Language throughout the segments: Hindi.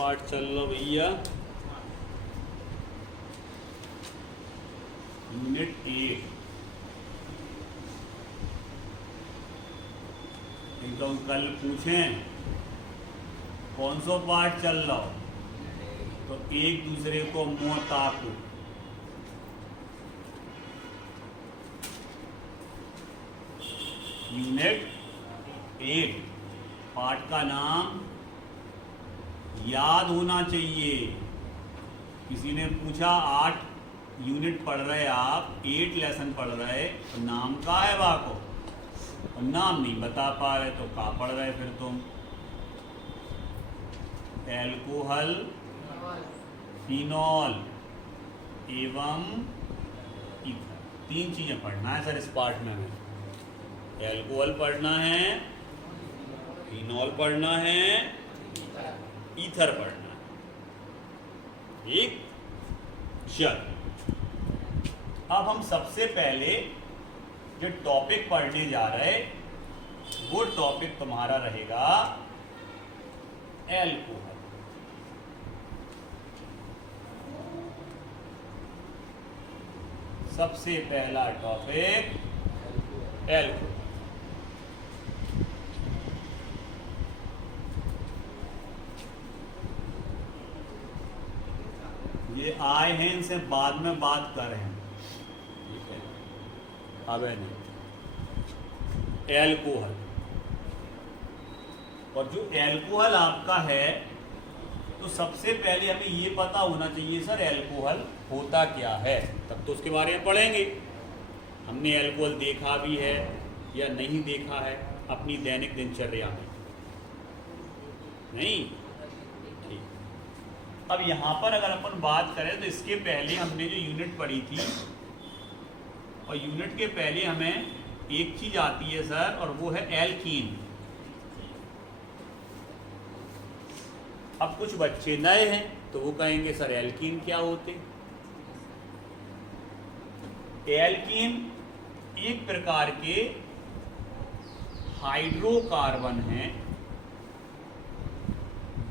पार्ट चल लो भैया। यूनिट 8 एकदम कल पूछें कौन सा पार्ट चल रहा हो तो एक दूसरे को मुंह ताको। यूनिट 8 पार्ट का नाम याद होना चाहिए। किसी ने पूछा 8 यूनिट पढ़ रहे आप, 8 लेसन पढ़ रहे तो नाम का है वाको, और नाम नहीं बता पा रहे तो का पढ़ रहे फिर तुम? एल्कोहल, फिनॉल एवं ईथर, 3 चीजें पढ़ना है सर इस पार्ट में हमें। एल्कोहल पढ़ना है, फिनॉल पढ़ना है, ईथर पढ़ना है। एक चल, अब हम सबसे पहले जो टॉपिक पढ़ने जा रहे वो टॉपिक तुम्हारा रहेगा एल्कोहल। सबसे पहला टॉपिक एल्कोहल। ये आए हैं, इनसे बाद में बात कर रहे हैं। अब नहीं एल्कोहल, और जो एल्कोहल आपका है तो सबसे पहले हमें ये पता होना चाहिए सर एल्कोहल होता क्या है, तब तो उसके बारे में पढ़ेंगे। हमने एल्कोहल देखा भी है या नहीं देखा है अपनी दैनिक दिनचर्या में? नहीं। ठीक, अब यहाँ पर अगर अपन बात करें तो इसके पहले हमने जो यूनिट पढ़ी थी, और यूनिट के पहले हमें एक चीज आती है सर, और वो है एल्कीन। अब कुछ बच्चे नए हैं तो वो कहेंगे सर एल्कीन क्या होते? एल्कीन एक प्रकार के हाइड्रोकार्बन हैं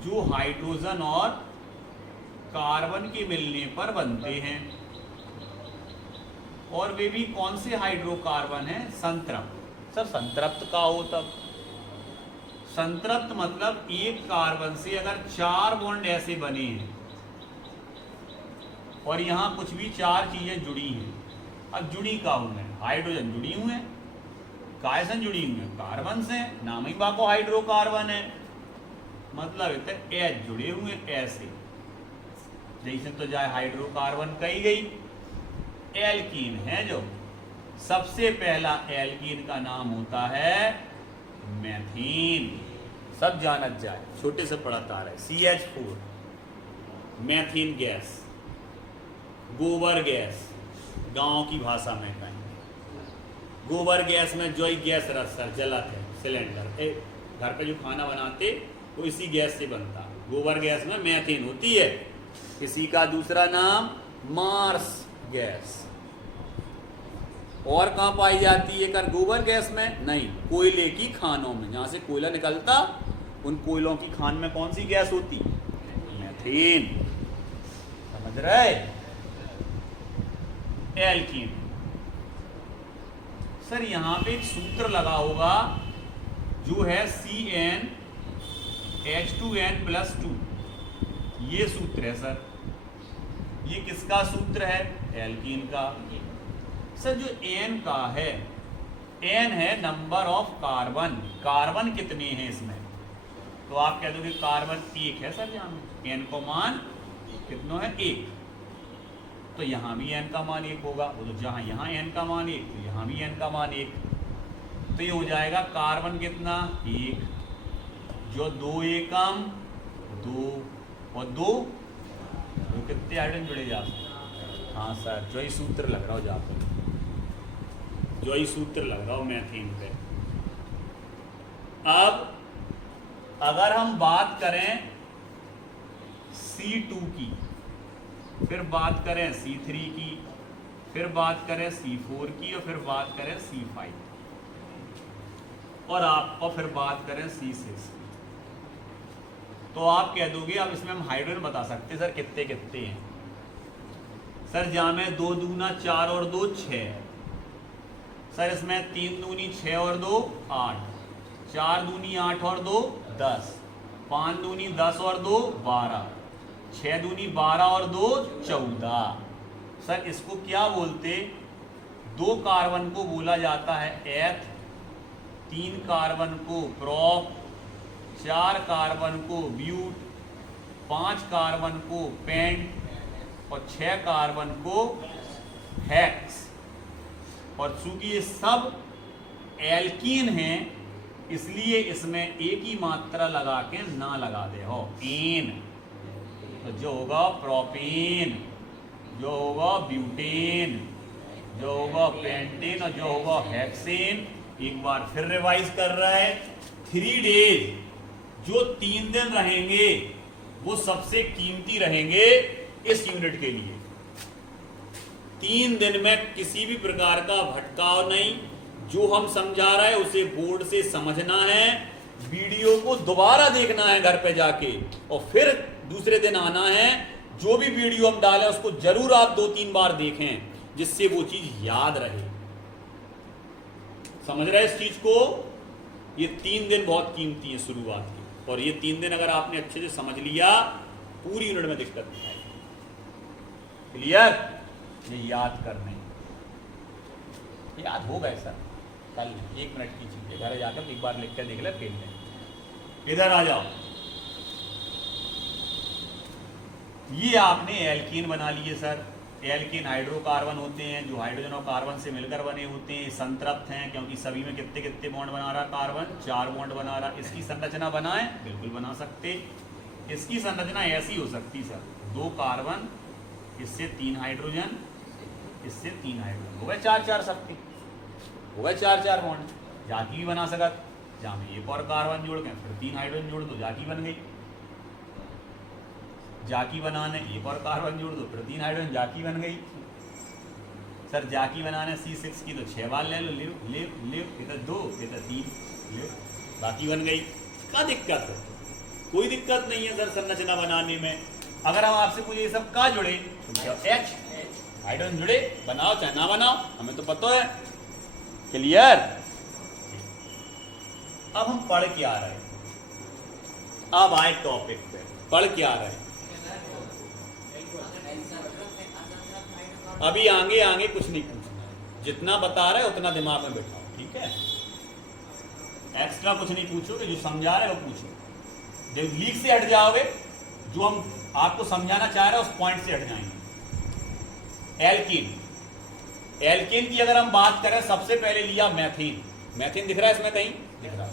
जो हाइड्रोजन और कार्बन के मिलने पर बनते हैं, और वे भी कौन से हाइड्रोकार्बन हैं? संतृप्त। सर संतृप्त का हो तब? संतृप्त मतलब एक कार्बन से अगर 4 बॉन्ड ऐसे बने हैं और यहां कुछ भी 4 चीजें जुड़ी हैं। अब जुड़ी का हुए हैं? हाइड्रोजन जुड़ी हुए हैं, कायसन जुड़ी हुए हैं, कार्बन से, नाम ही बाको हाइड्रोकार्बन है, मतलब इतने एच जुड़े हुए ऐसे, जैसे तो जाए हाइड्रोकार्बन कही गई। एल्कीन है जो सबसे पहला एल्कीन का नाम होता है मैथीन। सब जानत जाए, छोटे से पढ़ाता आ रहा है। CH4 मैथीन गैस, गोबर गैस गांव की भाषा में कहेंगे। गोबर गैस में जो ही गैस रसर जलत है, सिलेंडर घर पे जो खाना बनाते वो इसी गैस से बनता है। गोबर गैस में मैथीन होती है। इसी का दूसरा नाम मार्स गैस। और कहाँ पाई जाती है? कर गोबर गैस में नहीं, कोयले की खानों में, जहां से कोयला निकलता उन कोयलों की खान में कौन सी गैस होती? मैथेन। समझ रहे? एल्कीन। सर यहां पे एक सूत्र लगा होगा जो है CnH2n+2। ये सूत्र है सर। ये किसका सूत्र है? एल्कीन का। सर जो N का है, N है नंबर ऑफ कार्बन। कार्बन कितने हैं इसमें? तो आप कह दोगे कार्बन 1 है सर। यहाँ में N को मान कितना है? 1। तो यहाँ भी N का मान 1 होगा। तो जहाँ यहाँ N का मान 1 तो यहाँ भी N का मान 1। तो ये हो जाएगा कार्बन कितना? 1। जो 2 एकम 2 और 2 कितने हाइड्रोजन जुड़े जाते हैं? हाँ सर, जो ही सूत्र लग रहा हो जाता है, जो ही सूत्र लग रहा हो मैथीन पे। अब अगर हम बात करें C2 की, फिर बात करें C3 की, फिर बात करें C4 की, और फिर बात करें C5, और फिर बात करें C6 की। तो आप कह दोगे, अब इसमें हम हाइड्रोजन बता सकते हैं सर कितने कितने हैं। सर जामे 2 दूना 4 और 2 6। सर इसमें 3 दूनी 6 और 2 8, 4 दूनी 8 और 2 10, 5 दूनी 10 और 2 12, 6 दूनी 12 और 2 14। सर इसको क्या बोलते, 2 कार्बन को बोला जाता है एथ, 3 कार्बन को प्रोप, 4 कार्बन को ब्यूट, 5 कार्बन को पेंट और 6 कार्बन को हेक्स। और चूंकि ये सब एल्कीन हैं इसलिए इसमें एक ही मात्रा लगा के ना लगा दे हो एन, तो जो होगा प्रोपेन, जो होगा ब्यूटेन, जो होगा पेंटेन और जो होगा हेक्सेन। एक बार फिर रिवाइज कर रहा है, 3 डेज जो 3 दिन रहेंगे वो सबसे कीमती रहेंगे इस यूनिट के लिए। 3 दिन में किसी भी प्रकार का भटकाव नहीं, जो हम समझा रहे हैं उसे बोर्ड से समझना है, वीडियो को दोबारा देखना है घर पे जाके और फिर दूसरे दिन आना है। जो भी वीडियो हम डालें उसको जरूर आप 2-3 बार देखें जिससे वो चीज याद रहे। समझ रहे इस चीज को? ये 3 दिन बहुत कीमती है शुरुआत की, और ये 3 दिन अगर आपने अच्छे से समझ लिया पूरी यूनिट में दिक्कत नहीं आएगी। क्लियर? ये याद करने, याद हो गए सर, कल 1 मिनट की चीज है, घर जाकर एक बार लिख कर देख ले, फेल ले। इधर आ जाओ, ये आपने एल्कीन बना लिए सर। एल्कीन हाइड्रोकार्बन होते हैं जो हाइड्रोजन और कार्बन से मिलकर बने होते हैं, संतृप्त हैं क्योंकि सभी में कितने कितने बॉन्ड बना रहा, कार्बन 4 बॉन्ड बना रहा। इसकी संरचना बनाए, बिल्कुल बना सकते। इसकी संरचना ऐसी हो सकती सर, 2 कार्बन, इससे 3 हाइड्रोजन, इससे 3 हाइड्रोजन, हो गए 4-4 शक्ति, हो गए 4-4 बॉन्ड। जाकी भी बना सकत, जहाँ में एक और कार्बन जोड़ के फिर 3 हाइड्रोजन जोड़ दो, जाकी बन गई। जाकी बनाने एक और कार्बन जोड़ दो, फिर 3 हाइड्रोजन, जाकी बन गई। सर जाकी बनाने C6 की तो 6 बार ले लो, लिव लिव लिव, इधर 2 इधर 3, लिव, बाकी बन गई। क्या दिक्कत है? कोई दिक्कत नहीं है सर संरचना बनाने में। अगर हम आपसे कोई ये सब का जुड़े तो क्या H हाइड्रोजन जुड़े, बनाओ चाहे ना बनाओ, हमें तो पता है। क्लियर? अब हम पढ़ के आ रहे हैं, अब आए टॉपिक पे, पढ़ के आ रहे हैं। अभी आगे आगे कुछ नहीं पूछना है, जितना बता रहे उतना दिमाग में बैठाओ, ठीक है? एक्स्ट्रा कुछ नहीं पूछोगे, जो समझा रहे हो पूछो। जब लीक से हट जाओगे, जो हम आपको समझाना चाह रहे हैं उस पॉइंट से हट जाएंगे। एल्कीन, एल्कीन की अगर हम बात करें, सबसे पहले लिया मैथीन। मैथीन दिख रहा है इसमें कहीं? दिख रहा है,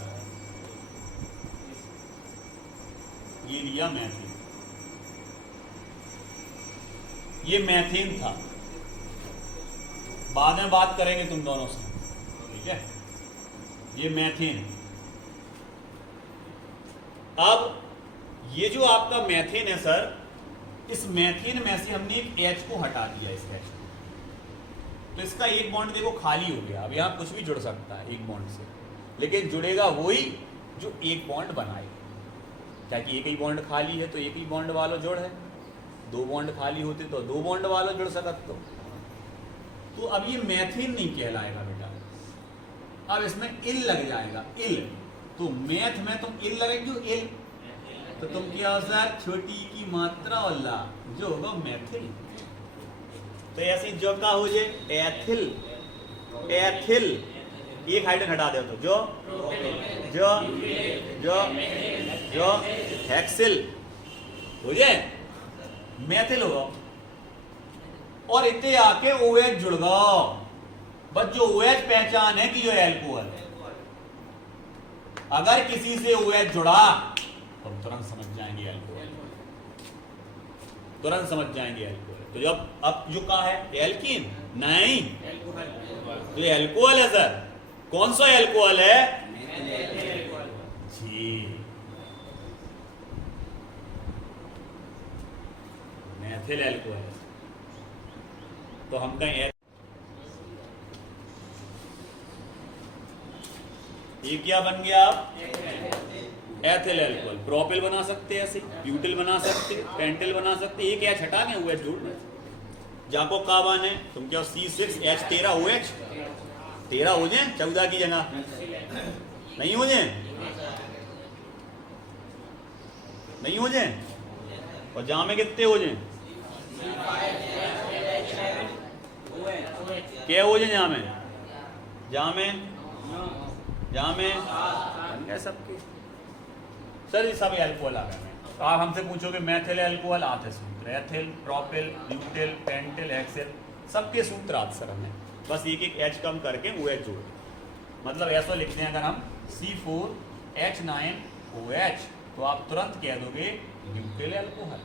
ये लिया मैथीन, ये मैथीन था। बाद में बात करेंगे तुम दोनों से, ठीक है? ये मैथीन। अब ये जो आपका मैथीन है सर, इस मैथीन में से हमने एक H को हटा दिया, इस H को, तो इसका एक बॉन्ड देखो खाली हो गया। अब यहां कुछ भी जुड़ सकता है एक बॉन्ड से, लेकिन जुड़ेगा वही जो एक बॉन्ड बनाए। क्या कि एक ही बॉन्ड खाली है तो एक ही बॉन्ड वाला जुड़ है, 2 बॉन्ड खाली होते तो 2 बॉन्ड वाला जुड़ सकता। तो अब ये मैथीन नहीं कहलाएगा बेटा, अब इसमें इल लग जाएगा, इल। तो मैथ में तुम इल लगेगी, इल तो तुम क्या हो सर, छोटी की मात्रा और ला, जो होगा मैथिल। तो ऐसे जो का हो जाए एथिल, एथिल, एक हाइड्रोजन हटा दो तो जो जो जो जो हेक्सिल हो जाए, मैथिल होगा। और इतने आके OH जुड़ गया, बस जो OH पहचान है कि जो एल्कोहल है। अगर किसी से OH जुड़ा तो हम तुरंत समझ जाएंगे एल्कोहल, तुरंत समझ जाएंगे एल्कोहल। तो जब अब जो कहा है एल्कीन नहीं, तो ये एल्कोहल है सर। कौन सा एल्कोहल है जी? मैथिल एल्कोहल है। तो हम कहें ये क्या बन गया? एथिल अल्कोहल, प्रोपिल बना सकते हैं ऐसे, ब्यूटिल बना सकते, पेंटिल बना सकते, एक एच हटा के OH जोड़ रहे। जाको कार्बन है, तुम क्या C6H13 OH 13 हो जाए 14 की जगह, नहीं हो जाए, नहीं हो जाए, और जहां में कितने हो जाए, क्या हो जाए जहां में, जहां में बन गए सबके। सर ये सब एल्कोहल आ गए। तो आप हमसे पूछोगे मैथिल एल्कोहल आते सूत्र, ethyl, propyl, butyl, pentyl, hexyl, सबके सूत्र आते सर हमें, बस एक एक H कम करके OH जोड़, मतलब ऐसा लिखते हैं अगर हम C4H9OH तो आप तुरंत कह दोगे ब्यूटिल एल्कोहल।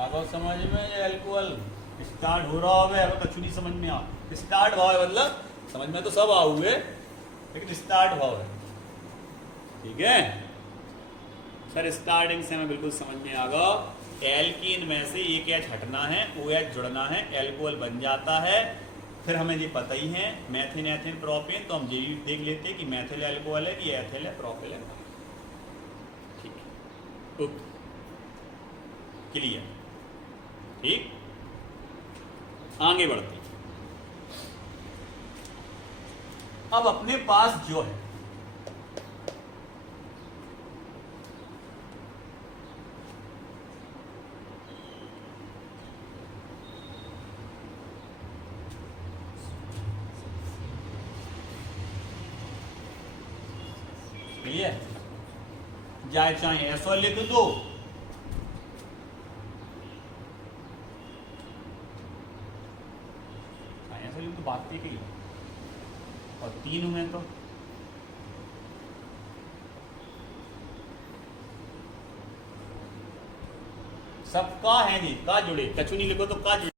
आगे समझ में, ये अल्कोहल स्टार्ट हो रहा है, अब कछु नहीं समझ में आ, स्टार्ट भाव है, मतलब समझ में तो सब आ हुए लेकिन स्टार्ट भाव है, ठीक है सर। स्टार्टिंग से हमें बिल्कुल समझ में आ गया, एल्कीन में से एक H हटना है, OH जुड़ना है, एल्कोहल बन जाता है। फिर हमें ये पता ही है मैथिन, एथिन, प्रोपेन, तो हम ये भी देख लेते हैं कि मैथिल एल्कोहल है कि एथिल है, प्रोपिल है, ठीक है, ओके, क्लियर, ठीक। आगे बढ़ते हैं। अब अपने पास जो है क्लियर, जाए चाहे ऐसा लिख दो, तो बात ही की, और 3 हुए तो सबका है जी, का जुड़े, कछु नहीं लिखो तो का जुड़े।